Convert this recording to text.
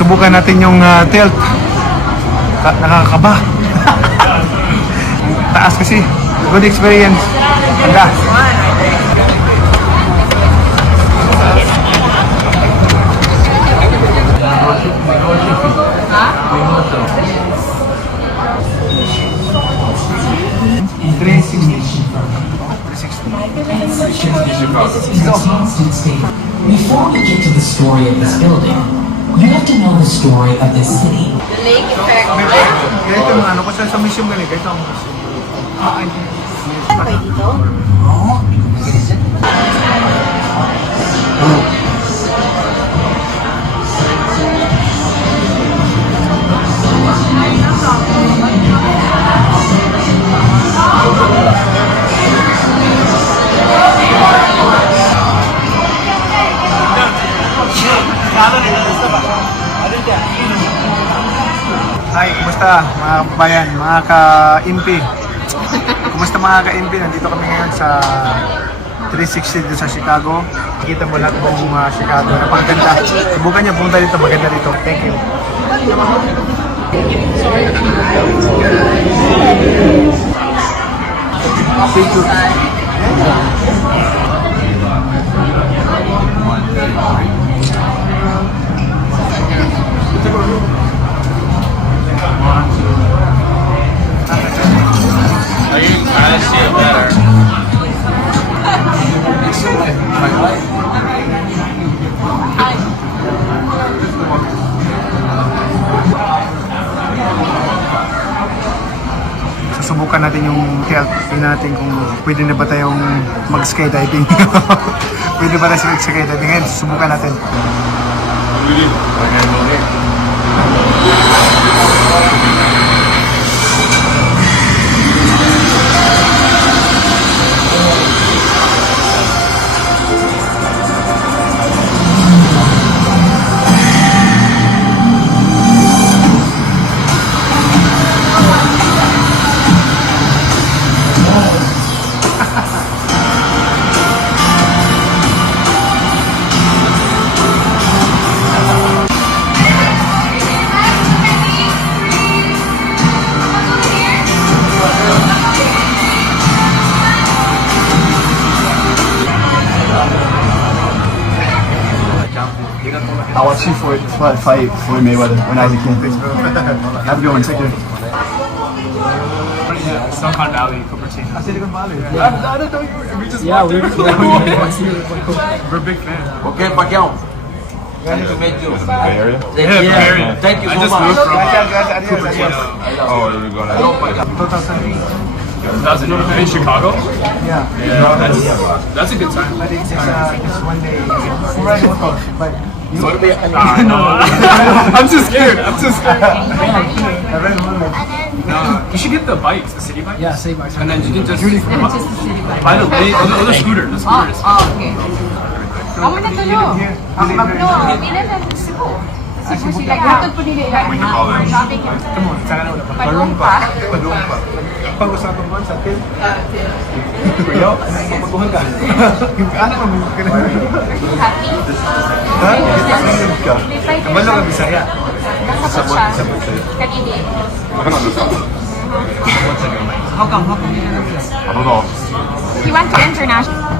Susubukan natin yung tilt. Nakakaba. Taas kasi. Good experience. Ganda. Before we get to the story of this building, you have to know the story of this city. The lake effect. Ganito mga ano, kasi sa mission ganito. Ganito ang mission. Pwede dito? Hi, kumusta mga kabayan, mga ka-INPI? Kumusta mga ka-INPI? Nandito kami ngayon sa 360 dito sa Chicago. Kita mo lahat ng Chicago. Napakaganda. Subukan niyo punta dito, maganda dito. Thank you. Thank you. I see it better. Susubukan natin yung tilt. Tingnan natin kung pwede na ba tayong mag-skydiving. Pwede ba tayo mag-skydiving? Ngayon, susubukan natin. I watched you fight Floyd Mayweather when I was a kid. Have a good one. Take care. Silicon Valley, Cupertino. Silicon Valley. Yeah, we're big fans. Okay, Pacquiao. Bay Area? Yeah, Thank you I so just much. moved from Adios. Cupertino. Oh, you're going to 2008. 2008 in Chicago. Yeah. Yeah, that's a good time. But it's one day. Right motor. But you No, I'm too scared. I'm too scared. I ran motor. You should get the bikes, the city bikes. Yeah, city bikes. And then you can just Just the city bike. buy the scooter. The scooter is Okay. Amo na tulo. No, pila na sa Cebu. Cebu sila. Gatod po nila ilan na. Or shopping. Come on, saan na ulit? Padumpa. Padumpa. Pag-usapan mo sa tilt. Kuya, mapaguhan ka. Ano ka mo? Happy. Ha? Kabalo ka Bisaya. Sabot siya. Kanini. How come? I don't know. He went to international.